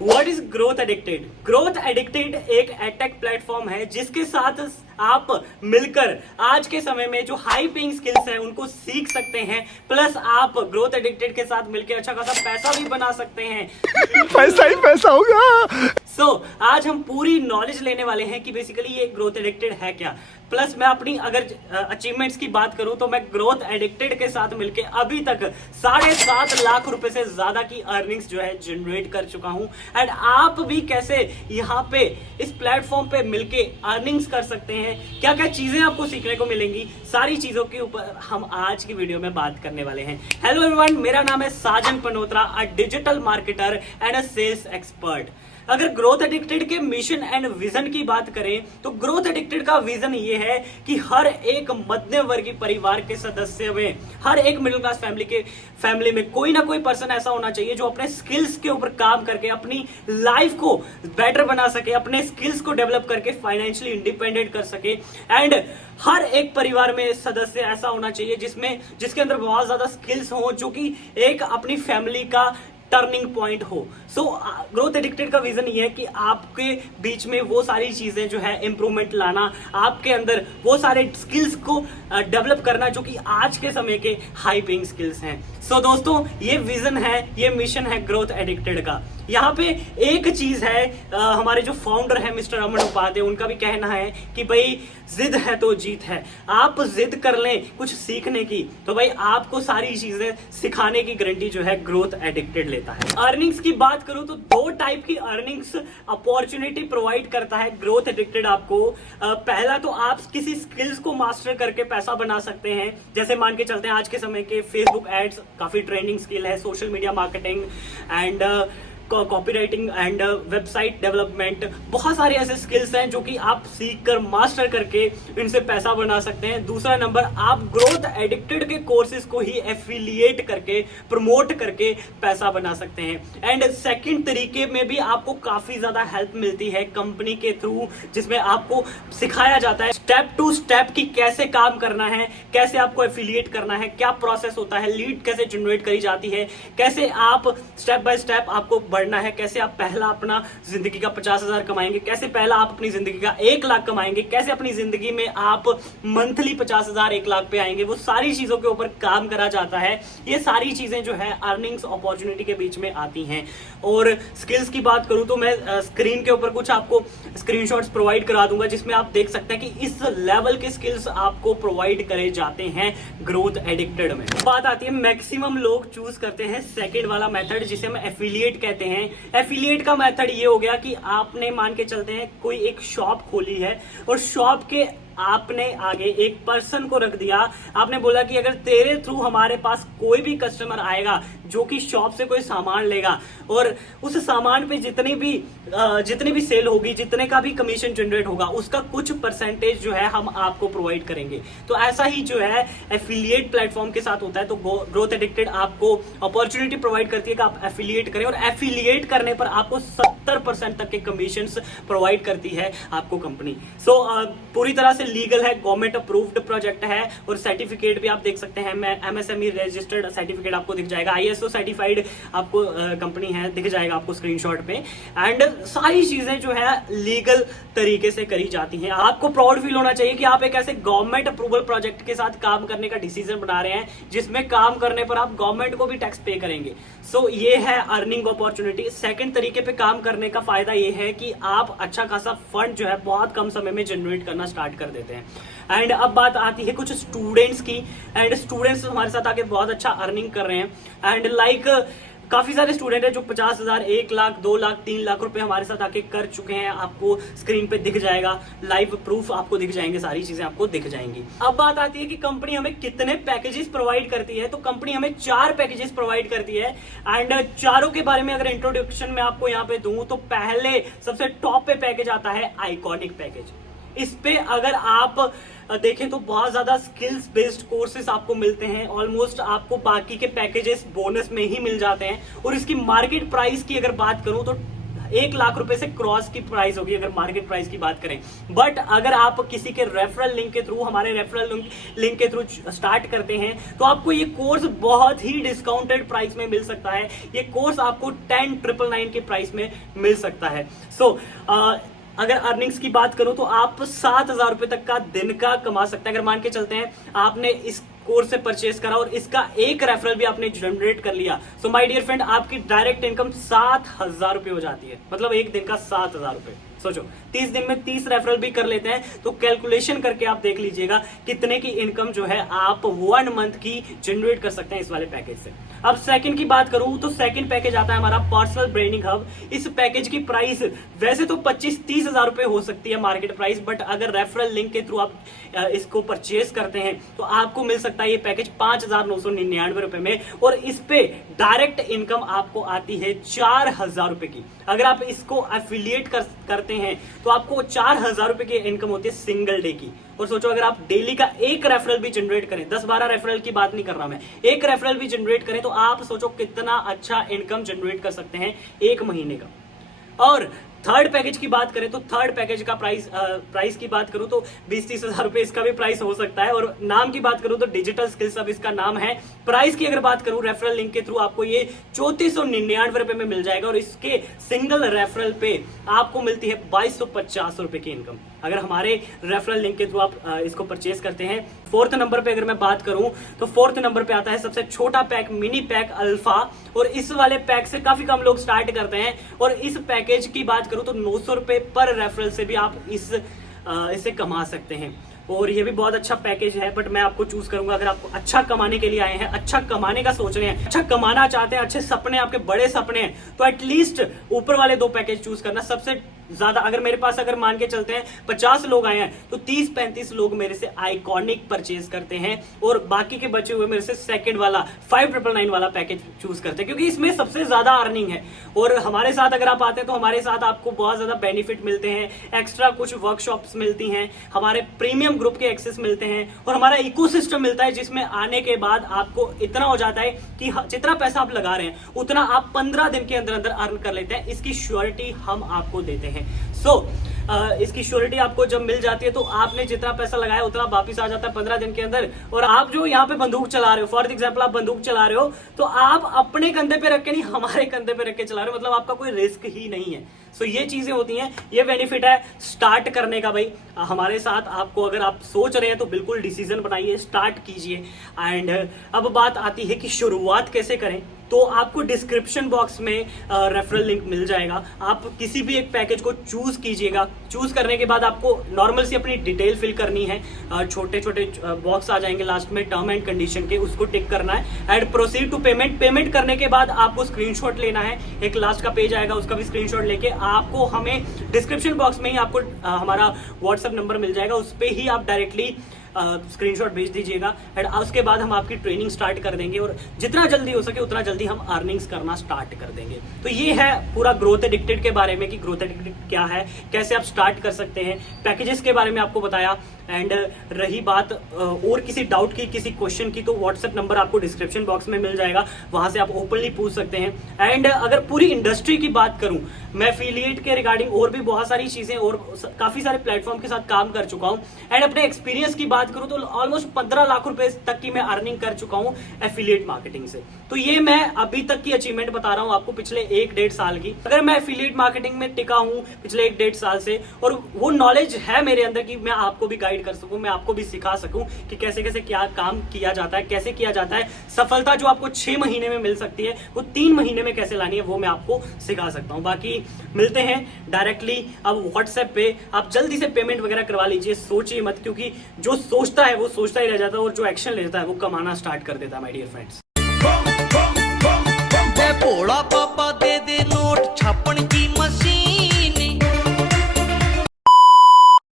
What is growth addicted? Growth addicted एक edtech platform है जिसके साथ आप मिलकर आज के समय में जो हाई पेइंग स्किल्स है उनको सीख सकते हैं, प्लस आप ग्रोथ एडिक्टेड के साथ मिलकर अच्छा खासा पैसा भी बना सकते हैं। पैसा ही पैसा होगा। आज हम पूरी नॉलेज लेने वाले हैं कि बेसिकली ये ग्रोथ एडिक्टेड है क्या। प्लस मैं अपनी अगर अचीवमेंट्स की बात करूं तो मैं ग्रोथ एडिक्टेड के साथ मिलके अभी तक 7.5 लाख रुपए से ज्यादा की अर्निंग्स जो है जनरेट कर चुका हूं। एंड आप भी कैसे यहाँ पे इस प्लेटफॉर्म पे मिलके अर्निंग्स कर सकते हैं, क्या क्या चीजें आपको सीखने को मिलेंगी, सारी चीजों के ऊपर हम आज की वीडियो में बात करने वाले हैं। हेलो एवरीवन, मेरा नाम है Sajan Panotra, a digital marketer and a sales expert. अगर ग्रोथ एडिक्टेड के मिशन एंड विजन की बात करें तो ग्रोथ एडिक्टेड का विजन ये है कि हर एक मध्यम वर्गीय परिवार के सदस्य में, हर एक मिडिल क्लास फैमिली में कोई ना कोई पर्सन ऐसा होना चाहिए जो अपने स्किल्स के ऊपर काम करके अपनी लाइफ को बेटर बना सके, अपने स्किल्स को डेवलप करके फाइनेंशियली इंडिपेंडेंट कर सके। एंड हर एक परिवार में सदस्य ऐसा होना चाहिए जिसके अंदर बहुत ज्यादा स्किल्स हो, जो कि एक अपनी फैमिली का टर्निंग पॉइंट हो। ग्रोथ एडिक्टेड का विजन ये है कि आपके बीच में वो सारी चीजें जो है इंप्रूवमेंट लाना, आपके अंदर वो सारे स्किल्स को डेवलप करना जो कि आज के समय के हाई पेइंग स्किल्स हैं। दोस्तों, ये विजन है, ये मिशन है ग्रोथ एडिक्टेड का। यहाँ पे एक चीज है, हमारे जो फाउंडर है मिस्टर अमन उपाध्याय, उनका भी कहना है कि भाई जिद है तो जीत है। आप जिद कर लें कुछ सीखने की तो भाई आपको सारी चीजें सिखाने की गारंटी जो है ग्रोथ एडिक्टेड लेता है। अर्निंग्स की बात करूं तो 2 टाइप की अर्निंग्स अपॉर्चुनिटी प्रोवाइड करता है ग्रोथ एडिक्टेड आपको। पहला तो आप किसी स्किल्स को मास्टर करके पैसा बना सकते हैं। जैसे मान के चलते हैं आज के समय के फेसबुक एड्स काफी ट्रेंडिंग स्किल है, social media marketing and copy writing and website development, बहुत सारे ऐसे स्किल्स हैं जो कि आप सीख कर मास्टर करके इनसे पैसा बना सकते हैं। दूसरा नंबर, आप ग्रोथ एडिक्टेड के कोर्सेज को ही एफिलिएट करके प्रमोट करके पैसा बना सकते हैं। एंड सेकंड तरीके में भी आपको काफी ज्यादा हेल्प मिलती है कंपनी के थ्रू, जिसमें आपको सिखाया जाता है स्टेप टू स्टेप की कैसे काम करना है, कैसे आपको एफिलिएट करना है, क्या प्रोसेस होता है, लीड कैसे जनरेट करी जाती है, कैसे आप स्टेप बाय स्टेप आपको बढ़ना है, कैसे आप पहला अपना जिंदगी का 50,000 कमाएंगे, कैसे पहला आप अपनी जिंदगी का 1 लाख कमाएंगे, कैसे अपनी जिंदगी में आप मंथली 50,000 1 लाख पे आएंगे, वो सारी चीजों के ऊपर काम करा जाता है। ये सारी चीजें जो है अर्निंग्स अपॉर्चुनिटी के बीच में आती हैं। और स्किल्स की बात करूं तो मैं स्क्रीन के ऊपर कुछ आपको स्क्रीनशॉट्स प्रोवाइड करा दूंगा जिसमें आप देख सकते हैं कि इस लेवल के स्किल्स आपको प्रोवाइड करे जाते हैं ग्रोथ एडिक्टेड में। बात आती है, मैक्सिमम लोग चूज करते हैं सेकेंड वाला मेथड जिसे हम एफिलिएट कहते हैं। एफिलिएट का मेथड ये हो गया कि आपने मान के चलते हैं कोई एक शॉप खोली है और शॉप के आपने आगे एक पर्सन को रख दिया। आपने बोला कि अगर तेरे थ्रू हमारे पास कोई भी कस्टमर आएगा जो कि शॉप से कोई सामान लेगा और उस सामान पे जितनी भी सेल होगी, जितने का भी कमीशन जनरेट होगा, उसका कुछ परसेंटेज जो है हम आपको प्रोवाइड करेंगे। तो ऐसा ही जो है एफिलिएट प्लेटफॉर्म के साथ होता है। तो ग्रोथ एडिक्टेड आपको अपॉर्चुनिटी प्रोवाइड करती है कि आप एफिलिएट करें, और एफिलिएट करने पर आपको 70% तक के कमीशन प्रोवाइड करती है आपको कंपनी। पूरी तरह से लीगल है, गवर्नमेंट अप्रूव्ड प्रोजेक्ट है, और सर्टिफिकेट भी आप देख सकते हैं। MSME रजिस्टर्ड सर्टिफिकेट आपको दिख जाएगा, ISO सर्टिफाइड आपको कंपनी है, दिख जाएगा आपको स्क्रीनशॉट पे। एंड सारी चीजें जो है लीगल तरीके से करी जाती हैं। आपको प्राउड फील होना चाहिए कि आप एक ऐसे गवर्नमेंट अप्रूवल प्रोजेक्ट के साथ काम करने का डिसीजन बना रहे हैं जिसमें काम करने पर आप गवर्नमेंट को भी टैक्स पे करेंगे। ये है अर्निंग अपॉर्चुनिटी। सेकंड तरीके पे काम करने का फायदा ये है कि आप अच्छा खासा फंड जो है बहुत कम समय में जनरेट करना स्टार्ट कर देते हैं। एंड अब बात आती है कुछ स्टूडेंट्स की। एंड स्टूडेंट्स हमारे साथ आके बहुत अच्छा अर्निंग कर रहे हैं। एंड काफी सारे स्टूडेंट हैं जो 50,000 1 लाख 2 लाख 3 लाख रुपए हमारे साथ आके कर चुके हैं। आपको स्क्रीन पे दिख जाएगा, लाइव प्रूफ आपको दिख जाएंगे, सारी चीजें आपको दिख जाएंगी। अब बात आती है कि कंपनी हमें कितने पैकेजेस प्रोवाइड करती है। तो कंपनी हमें 4 पैकेजेस प्रोवाइड करती है। एंड चारों के बारे में अगर इंट्रोडक्शन में आपको यहाँ पे दूं तो पहले सबसे टॉप पे पैकेज आता है आइकॉनिक पैकेज। इस पे अगर आप देखें तो बहुत ज्यादा स्किल्स बेस्ड कोर्सेज आपको मिलते हैं। ऑलमोस्ट आपको बाकी के पैकेजेस बोनस में ही मिल जाते हैं। और इसकी मार्केट प्राइस की अगर बात करूं तो 1 लाख रुपए से क्रॉस की प्राइस होगी अगर मार्केट प्राइस की बात करें। बट अगर आप किसी के रेफरल लिंक के थ्रू, हमारे रेफरल लिंक के थ्रू स्टार्ट करते हैं तो आपको ये कोर्स बहुत ही डिस्काउंटेड प्राइस में मिल सकता है। ये कोर्स आपको 10,999 के प्राइस में मिल सकता है। अगर अर्निंग्स की बात करूं तो आप 7,000 रुपए तक का दिन का कमा सकते हैं। अगर मान के चलते हैं आपने इस कोर्स से परचेस करा और इसका एक रेफरल भी आपने जनरेट कर लिया, सो माय डियर फ्रेंड, आपकी डायरेक्ट इनकम 7,000 रुपए हो जाती है। मतलब एक दिन का 7,000 रुपए। सोचो 30 दिन में 30 रेफरल भी कर लेते हैं तो कैलकुलेशन करके आप देख लीजिएगा कितने की इनकम जो है आप 1 मंथ की जनरेट कर सकते हैं इस वाले पैकेज से। अब सेकंड की बात करूं तो सेकंड पैकेज आता है हमारा पर्सनल ब्रांडिंग हब। इस पैकेज की प्राइस वैसे तो 25-30 हजार रुपए हो सकती है मार्केट प्राइस, बट अगर रेफरल लिंक के थ्रू आप इसको परचेज करते हैं तो आपको मिल सकता है ये पैकेज 5,999 रुपए में, और इस पे डायरेक्ट इनकम आपको आती है 4,000 रुपए की। अगर आप इसको एफिलिएट करते हैं तो आपको 4,000 रुपए की इनकम होती है सिंगल डे की। और सोचो अगर आप डेली का एक रेफरल भी जनरेट करें, 10-12 रेफरल की बात नहीं कर रहा मैं, एक रेफरल भी जनरेट करें तो आप सोचो कितना अच्छा इनकम जनरेट कर सकते हैं एक महीने का। और थर्ड पैकेज की बात करें तो थर्ड पैकेज का प्राइस की बात करूं तो 20-30 हजार रुपए इसका भी प्राइस हो सकता है। और नाम की बात करूं तो डिजिटल स्किल्स अब इसका नाम है। प्राइस की अगर बात करूं रेफरल लिंक के थ्रू आपको ये 3499 रुपए में मिल जाएगा, और इसके सिंगल रेफरल पे आपको मिलती है 2250 रुपए की इनकम अगर हमारे रेफरल लिंक के थ्रू आप इसको परचेज करते हैं। फोर्थ नंबर पे अगर मैं बात करूं तो फोर्थ नंबर पे आता है सबसे छोटा पैक, मिनी पैक अल्फा, और इस वाले पैक से काफी कम लोग स्टार्ट करते हैं। और इस पैकेज की बात करूं तो 900 रुपए पर रेफरल से भी आप इसे कमा सकते हैं, और ये भी बहुत अच्छा पैकेज है। बट मैं आपको चूज करूंगा अगर आपको अच्छा कमाने के लिए आए हैं, अच्छा कमाने का सोच रहे हैं, अच्छा कमाना चाहते हैं, अच्छे सपने, आपके बड़े सपने हैं, तो एटलीस्ट ऊपर वाले 2 पैकेज चूज करना सबसे ज्यादा। अगर मेरे पास अगर मान के चलते हैं 50 लोग आए हैं तो 30-35 लोग मेरे से आइकॉनिक परचेज करते हैं, और बाकी के बचे हुए मेरे से सेकंड वाला 5,999 वाला पैकेज चूज करते हैं, क्योंकि इसमें सबसे ज्यादा अर्निंग है। और हमारे साथ अगर आप आते हैं तो हमारे साथ आपको बहुत ज्यादा बेनिफिट मिलते हैं, एक्स्ट्रा कुछ वर्कशॉप्स मिलती हैं, हमारे प्रीमियम ग्रुप के एक्सेस मिलते हैं, और हमारा इकोसिस्टम मिलता है जिसमें आने के बाद आपको इतना हो जाता है कि जितना पैसा आप लगा रहे हैं उतना आप 15 दिन के अंदर अंदर अर्न कर लेते हैं। इसकी श्योरिटी हम आपको देते हैं। इसकी श्योरिटी आपको जब मिल जाती है तो आपने जितना पैसा लगाया उतना वापिस आ जाता है 15 दिन के अंदर। और आप जो यहाँ पे बंदूक चला रहे हो, फॉर एग्जाम्पल आप बंदूक चला रहे हो तो आप अपने कंधे पे रख के नहीं, हमारे कंधे पे रख के चला रहे हो, मतलब आपका कोई रिस्क ही नहीं है। सो ये चीजें होती हैं, ये बेनिफिट है स्टार्ट करने का। भाई हमारे साथ आपको अगर आप सोच रहे हैं तो बिल्कुल डिसीजन बनाइए, स्टार्ट कीजिए। एंड अब बात आती है कि शुरुआत कैसे करें, तो आपको डिस्क्रिप्शन बॉक्स में रेफरल लिंक मिल जाएगा। आप किसी भी एक पैकेज को चूज कीजिएगा। चूज करने के बाद आपको नॉर्मल सी अपनी डिटेल फिल करनी है, छोटे छोटे बॉक्स आ जाएंगे लास्ट में टर्म एंड कंडीशन के, उसको टिक करना है and proceed to payment. Payment करने के बाद आपको स्क्रीनशॉट लेना है, एक लास्ट का पेज आएगा उसका भी स्क्रीनशॉट लेके आपको हमें डिस्क्रिप्शन बॉक्स में ही आपको हमारा व्हाट्सएप नंबर मिल जाएगा, उस पर ही आप डायरेक्टली स्क्रीनशॉट भेज दीजिएगा एंड उसके बाद हम आपकी ट्रेनिंग स्टार्ट कर देंगे, और जितना जल्दी हो सके उतना जल्दी हम अर्निंग्स करना स्टार्ट कर देंगे। तो ये है पूरा ग्रोथ एडिक्टेड के बारे में कि ग्रोथ एडिक्टेड क्या है, कैसे आप स्टार्ट कर सकते हैं, पैकेजेस के बारे में आपको बताया। एंड रही बात और किसी डाउट की, किसी क्वेश्चन की, तो व्हाट्सएप नंबर आपको डिस्क्रिप्शन बॉक्स में मिल जाएगा, वहां से आप ओपनली पूछ सकते हैं। एंड अगर पूरी इंडस्ट्री की बात करूं, मैं एफिलिएट के रिगार्डिंग और भी बहुत सारी चीजें और काफी सारे प्लेटफॉर्म के साथ काम कर चुका हूं। एंड अपने एक्सपीरियंस की बात करूं तो ऑलमोस्ट 15 लाख रुपए तक की मैं अर्निंग कर चुका हूं एफिलिएट मार्केटिंग से। तो ये मैं अभी तक की अचीवमेंट बता रहा हूं आपको पिछले 1-1.5 साल की। अगर मैं एफिलिएट मार्केटिंग में टिका हूं पिछले 1-1.5 साल से, और वो नॉलेज है मेरे अंदर कि मैं आपको भी गाइड कर सकूं, मैं आपको भी सिखा सकूं कि कैसे कैसे क्या काम किया जाता है, कैसे किया जाता है। सफलता जो आपको 6 महीने में मिल सकती है वो 3 महीने में कैसे लानी है वो मैं आपको सिखा सकता हूं। बाकी मिलते हैं डायरेक्टली अब व्हाट्सएप पे। आप जल्दी से पेमेंट वगैरह करवा लीजिए, सोचिए मत, क्योंकि जो सोचता है वो सोचता ही रह जाता है और जो एक्शन लेता है वो कमाना स्टार्ट कर देता है माय डियर फ्रेंड्स। भोला पापा दे दे